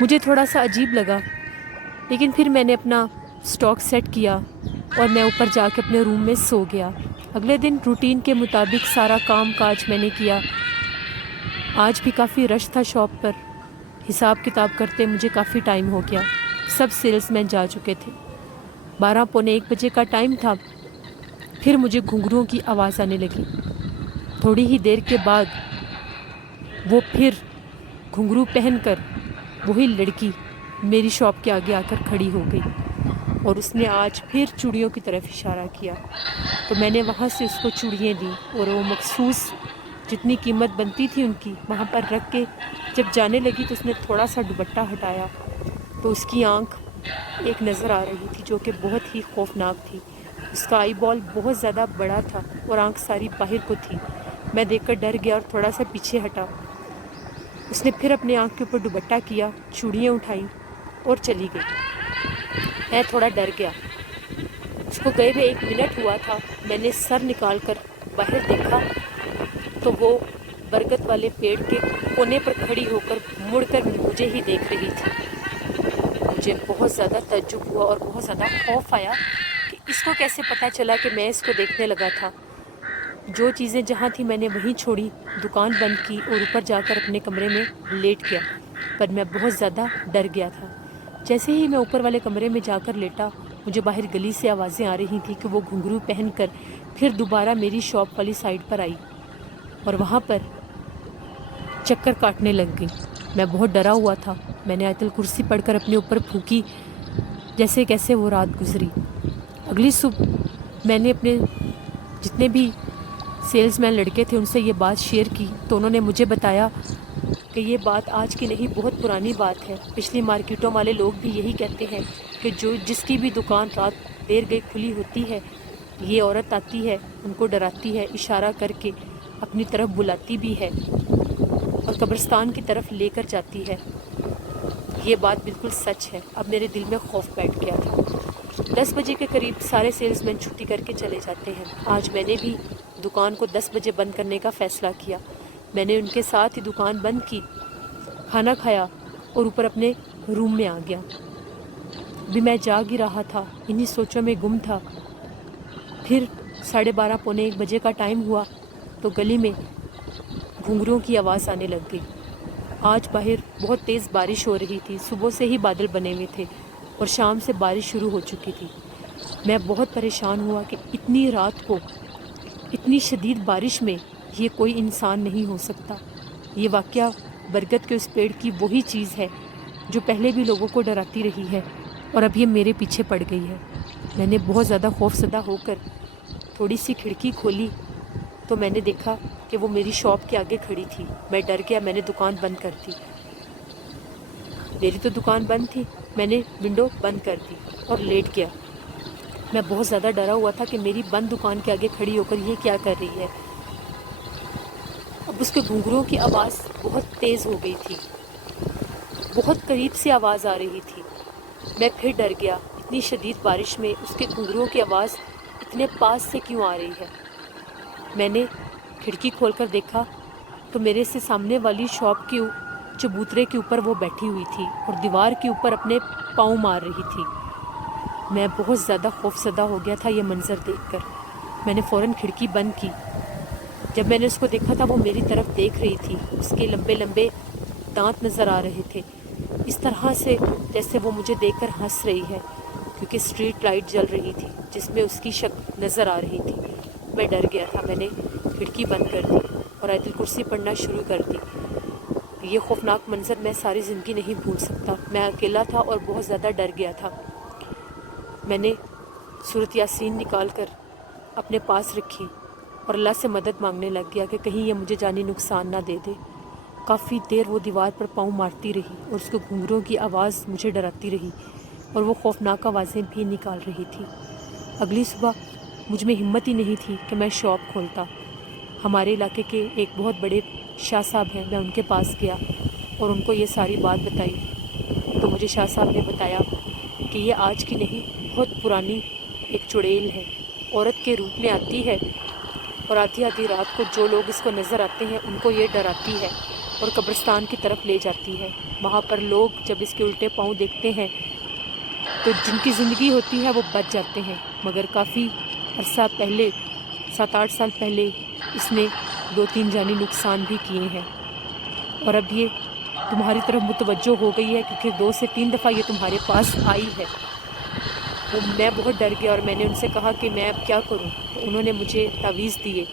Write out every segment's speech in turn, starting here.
مجھے تھوڑا سا عجیب لگا، لیکن پھر میں نے اپنا اسٹاک سیٹ کیا اور میں اوپر جا کے اپنے روم میں سو گیا۔ اگلے دن روٹین کے مطابق سارا کام کاج میں نے کیا۔ آج بھی کافی رش تھا شاپ پر، حساب کتاب کرتے مجھے کافی ٹائم ہو گیا۔ سب سیلز مین جا چکے تھے۔ 12 پونے 1 بجے کا ٹائم تھا۔ پھر مجھے گھنگروؤں کی آواز آنے لگی۔ تھوڑی ہی دیر کے بعد وہ پھر گھنگرو پہن کر وہی لڑکی میری شاپ کے آگے آ کر کھڑی ہو گئی اور اس نے آج پھر چوڑیوں کی طرف اشارہ کیا۔ تو میں نے وہاں سے اس کو چوڑیاں دی اور وہ مخصوص جتنی قیمت بنتی تھی ان کی وہاں پر رکھ کے جب جانے لگی تو اس نے تھوڑا سا دوپٹہ ہٹایا تو اس کی آنکھ ایک نظر آ رہی تھی جو کہ بہت ہی خوفناک تھی۔ اس کا آئی بال بہت زیادہ بڑا تھا اور آنکھ ساری باہر کو تھی۔ میں دیکھ کر ڈر گیا اور تھوڑا سا پیچھے ہٹا۔ اس نے پھر اپنے آنکھ کے اوپر دوپٹہ کیا، چوڑیاں اٹھائیں اور چلی گئی۔ میں تھوڑا ڈر گیا۔ اس کو گئے ہوئے 1 منٹ ہوا تھا۔ میں نے سر نکال کر باہر دیکھا تو وہ برگد والے پیڑ کے کونے پر کھڑی ہو کر مڑ کر مجھے ہی دیکھ رہی تھی۔ مجھے بہت زیادہ تعجب ہوا اور بہت زیادہ خوف آیا کہ اس کو کیسے پتہ چلا کہ میں اس کو دیکھنے لگا تھا۔ جو چیزیں جہاں تھی میں نے وہیں چھوڑی، دکان بند کی اور اوپر جا کر اپنے کمرے میں لیٹ گیا۔ پر میں بہت زیادہ ڈر گیا تھا۔ جیسے ہی میں اوپر والے کمرے میں جا کر لیٹا، مجھے باہر گلی سے آوازیں آ رہی تھیں کہ وہ گھنگرو پہن کر پھر دوبارہ میری شاپ والی سائڈ پر آئی اور وہاں پر چکر کاٹنے لگ گئی۔ میں بہت ڈرا ہوا تھا۔ میں نے آیت الکرسی پڑھ کر اپنے اوپر پھونکی، جیسے کیسے وہ رات گزری۔ اگلی صبح میں نے اپنے جتنے بھی سیلز مین لڑکے تھے ان سے یہ بات شیئر کی تو انہوں نے مجھے بتایا کہ یہ بات آج کی نہیں، بہت پرانی بات ہے۔ پچھلی مارکیٹوں والے لوگ بھی یہی کہتے ہیں کہ جس کی بھی دکان رات دیر گئی کھلی ہوتی ہے، یہ عورت آتی ہے، ان کو ڈراتی ہے، اشارہ کر کے اپنی طرف بلاتی بھی ہے اور قبرستان کی طرف لے کر جاتی ہے۔ یہ بات بالکل سچ ہے۔ اب میرے دل میں خوف بیٹھ گیا تھا۔ 10 بجے کے قریب سارے سیلز مین چھٹی کر کے چلے جاتے ہیں۔ آج میں نے بھی دکان کو 10 بجے بند کرنے کا فیصلہ کیا۔ میں نے ان کے ساتھ ہی دکان بند کی، کھانا کھایا اور اوپر اپنے روم میں آ گیا۔ بھی میں جاگ ہی رہا تھا، انہی سوچوں میں گم تھا۔ پھر 12:30 پونے 1 بجے کا ٹائم ہوا تو گلی میں گھنگروؤں کی آواز آنے لگ گئی۔ آج باہر بہت تیز بارش ہو رہی تھی۔ صبح سے ہی بادل بنے ہوئے تھے اور شام سے بارش شروع ہو چکی تھی۔ میں بہت پریشان ہوا کہ اتنی رات کو اتنی شدید بارش میں یہ کوئی انسان نہیں ہو سکتا۔ یہ واقعہ برگد کے اس پیڑ کی وہی چیز ہے جو پہلے بھی لوگوں کو ڈراتی رہی ہے اور اب یہ میرے پیچھے پڑ گئی ہے۔ میں نے بہت زیادہ خوف زدہ ہو کر تھوڑی سی کھڑکی کھولی تو میں نے دیکھا کہ وہ میری شاپ کے آگے کھڑی تھی۔ میں ڈر گیا، میں نے دکان بند کر دی۔ میری تو دکان بند تھی، میں نے ونڈو بند کر دی اور لیٹ گیا۔ میں بہت زیادہ ڈرا ہوا تھا کہ میری بند دکان کے آگے کھڑی ہو کر یہ کیا کر رہی ہے۔ اب اس کے گھنگروؤں کی آواز بہت تیز ہو گئی تھی، بہت قریب سے آواز آ رہی تھی۔ میں پھر ڈر گیا، اتنی شدید بارش میں اس کے گھنگروؤں کی آواز اتنے پاس سے کیوں آ رہی ہے۔ میں نے کھڑکی کھول کر دیکھا تو میرے سے سامنے والی شاپ کے چبوترے کے اوپر وہ بیٹھی ہوئی تھی اور دیوار کے اوپر اپنے پاؤں مار رہی تھی۔ میں بہت زیادہ خوف زدہ ہو گیا تھا یہ منظر دیکھ کر۔ میں نے فوراً کھڑکی بند کی۔ جب میں نے اس کو دیکھا تھا وہ میری طرف دیکھ رہی تھی۔ اس کے لمبے لمبے دانت نظر آ رہے تھے، اس طرح سے جیسے وہ مجھے دیکھ کر ہنس رہی ہے، کیونکہ اسٹریٹ لائٹ جل رہی تھی جس میں اس کی شکل نظر آ رہی تھی۔ میں ڈر گیا تھا۔ میں نے کھڑکی بند کر دی اور آیت الکرسی پڑھنا شروع کر دی۔ یہ خوفناک منظر میں ساری زندگی نہیں بھول سکتا۔ میں اکیلا تھا اور بہت زیادہ ڈر گیا تھا۔ میں نے سورۃ یاسین نکال کر اپنے پاس رکھی اور اللہ سے مدد مانگنے لگ گیا کہ کہیں یہ مجھے جانی نقصان نہ دے دے۔ کافی دیر وہ دیوار پر پاؤں مارتی رہی اور اس کے گھنگروؤں کی آواز مجھے ڈراتی رہی اور وہ خوفناک آوازیں بھی نکال رہی تھی۔ اگلی صبح مجھ میں ہمت ہی نہیں تھی کہ میں شاپ کھولتا۔ ہمارے علاقے کے ایک بہت بڑے شاہ صاحب ہیں، میں ان کے پاس گیا اور ان کو یہ ساری بات بتائی تو مجھے شاہ صاحب نے بتایا کہ یہ آج کی نہیں، بہت پرانی ایک چڑیل ہے، عورت کے روپ میں آتی ہے اور آدھی آدھی رات کو جو لوگ اس کو نظر آتے ہیں ان کو یہ ڈراتی ہے اور قبرستان کی طرف لے جاتی ہے۔ وہاں پر لوگ جب اس کے الٹے پاؤں دیکھتے ہیں تو جن کی زندگی ہوتی ہے وہ بچ جاتے ہیں، مگر کافی عرصہ پہلے 7-8 سال پہلے اس نے 2-3 جانی نقصان بھی کیے ہیں، اور اب یہ تمہاری طرف متوجہ ہو گئی ہے کیونکہ 2 سے 3 دفعہ یہ تمہارے پاس آئی ہے۔ میں بہت ڈر گیا اور میں نے ان سے کہا کہ میں اب کیا کروں، تو انہوں نے مجھے تعویذ دیے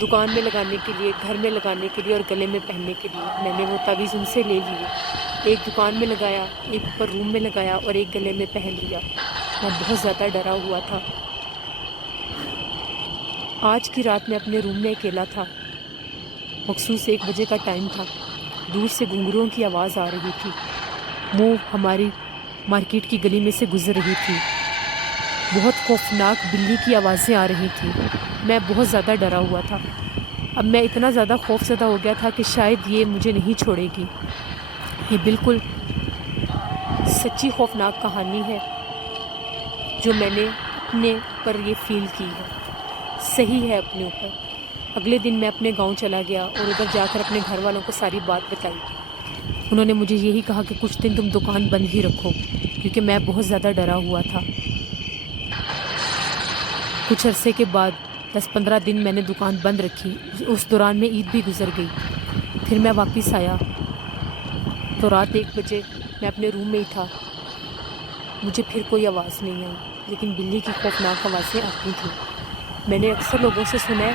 دکان میں لگانے کے لیے، گھر میں لگانے کے لیے اور گلے میں پہننے کے لیے۔ میں نے وہ تعویذ ان سے لے لیے، ایک دکان میں لگایا، ایک اوپر روم میں لگایا اور ایک گلے میں پہن لیا۔ میں بہت زیادہ ڈرا ہوا تھا۔ آج کی رات میں اپنے روم میں اکیلا تھا، مخصوص 1 بجے کا ٹائم تھا۔ دور سے گھنگروؤں کی آواز آ رہی تھی، وہ ہماری مارکیٹ کی گلی میں سے گزر رہی تھی۔ بہت خوفناک بلی کی آوازیں آ رہی تھیں۔ میں بہت زیادہ ڈرا ہوا تھا۔ اب میں اتنا زیادہ خوف زدہ ہو گیا تھا کہ شاید یہ مجھے نہیں چھوڑے گی۔ یہ بالکل سچی خوفناک کہانی ہے جو میں نے اپنے پر یہ فیل کی ہے، صحیح ہے اپنے اوپر۔ اگلے دن میں اپنے گاؤں چلا گیا اور ادھر جا کر اپنے گھر والوں کو ساری بات بتائی۔ انہوں نے مجھے یہی کہا کہ کچھ دن تم دکان بند ہی رکھو، کیونکہ میں بہت زیادہ ڈرا ہوا تھا۔ کچھ عرصے کے بعد 10-15 دن میں نے دکان بند رکھی۔ اس دوران میں عید بھی گزر گئی۔ پھر میں واپس آیا تو رات 1 بجے میں اپنے روم میں ہی تھا۔ مجھے پھر کوئی آواز نہیں آئی، لیکن بلی کی خوفناک آوازیں آتی تھیں۔ میں نے اکثر لوگوں سے سنا ہے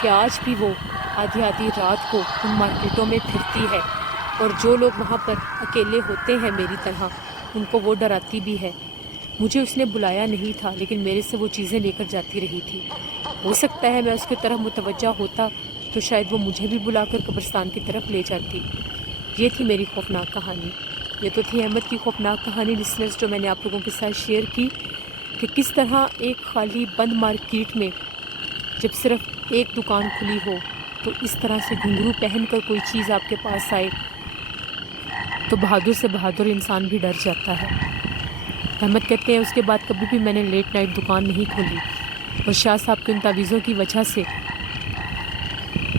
کہ آج بھی وہ آدھی رات کو ان مارکیٹوں میں پھرتی ہے، اور جو لوگ وہاں پر اکیلے ہوتے ہیں میری طرح، ان کو وہ ڈراتی بھی ہے۔ مجھے اس نے بلایا نہیں تھا، لیکن میرے سے وہ چیزیں لے کر جاتی رہی تھی۔ ہو سکتا ہے میں اس کی طرف متوجہ ہوتا تو شاید وہ مجھے بھی بلا کر قبرستان کی طرف لے جاتی۔ یہ تھی میری خوفناک کہانی۔ یہ تو تھی احمد کی خوفناک کہانی لسنرز، جو میں نے آپ لوگوں کے ساتھ شیئر کی کہ کس طرح ایک خالی بند مارکیٹ میں جب صرف ایک دکان کھلی ہو تو اس طرح سے گھنگرو پہن کر کوئی چیز آپ کے پاس آئے تو بہادر سے بہادر انسان بھی ڈر جاتا ہے۔ احمد کہتے ہیں اس کے بعد کبھی بھی میں نے لیٹ نائٹ دکان نہیں کھولی، اور شاہ صاحب کے ان تعویذوں کی وجہ سے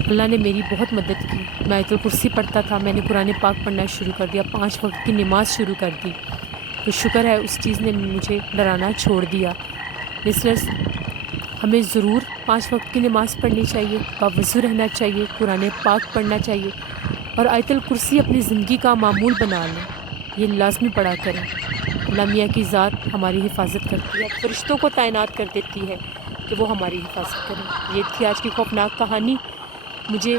اللہ نے میری بہت مدد کی۔ میں آیت الکرسی پڑھتا تھا، میں نے قرآن پاک پڑھنا شروع کر دیا، 5 وقت کی نماز شروع کر دی، تو شکر ہے اس چیز نے مجھے ڈرانا چھوڑ دیا۔ لسنرز، ہمیں ضرور 5 وقت کی نماز پڑھنی چاہیے، باوضو رہنا چاہیے، قرآن پاک پڑھنا چاہیے، اور آیت الکرسی اپنی زندگی کا معمول بنا لیں، یہ لازمی پڑھا کریں۔ اللہ میاں کی ذات ہماری حفاظت کرتی ہے، فرشتوں کو تعینات کر دیتی ہے کہ وہ ہماری حفاظت کریں۔ یہ تھی آج کی خوفناک کہانی۔ مجھے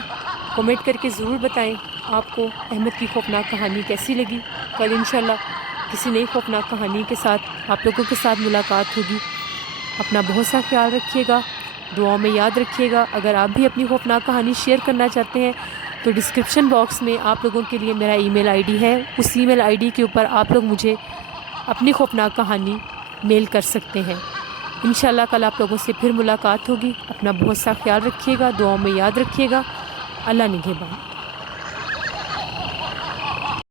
کمنٹ کر کے ضرور بتائیں آپ کو احمد کی خوفناک کہانی کیسی لگی۔ کل انشاءاللہ کسی نئی خوفناک کہانی کے ساتھ آپ لوگوں کے ساتھ ملاقات ہوگی۔ اپنا بہت سا خیال رکھیے گا، دعاؤں میں یاد رکھیے گا۔ اگر آپ بھی اپنی خوفناک کہانی شیئر کرنا چاہتے ہیں تو ڈسکرپشن باکس میں آپ لوگوں کے لیے میرا ای میل ID ہے، اس ای میل ID کے اوپر آپ لوگ مجھے اپنی خوفناک کہانی میل کر سکتے ہیں۔ انشاءاللہ کل آپ لوگوں سے پھر ملاقات ہوگی۔ اپنا بہت سا خیال رکھیے گا، دعاؤں میں یاد رکھیے گا۔ اللہ نگہبان۔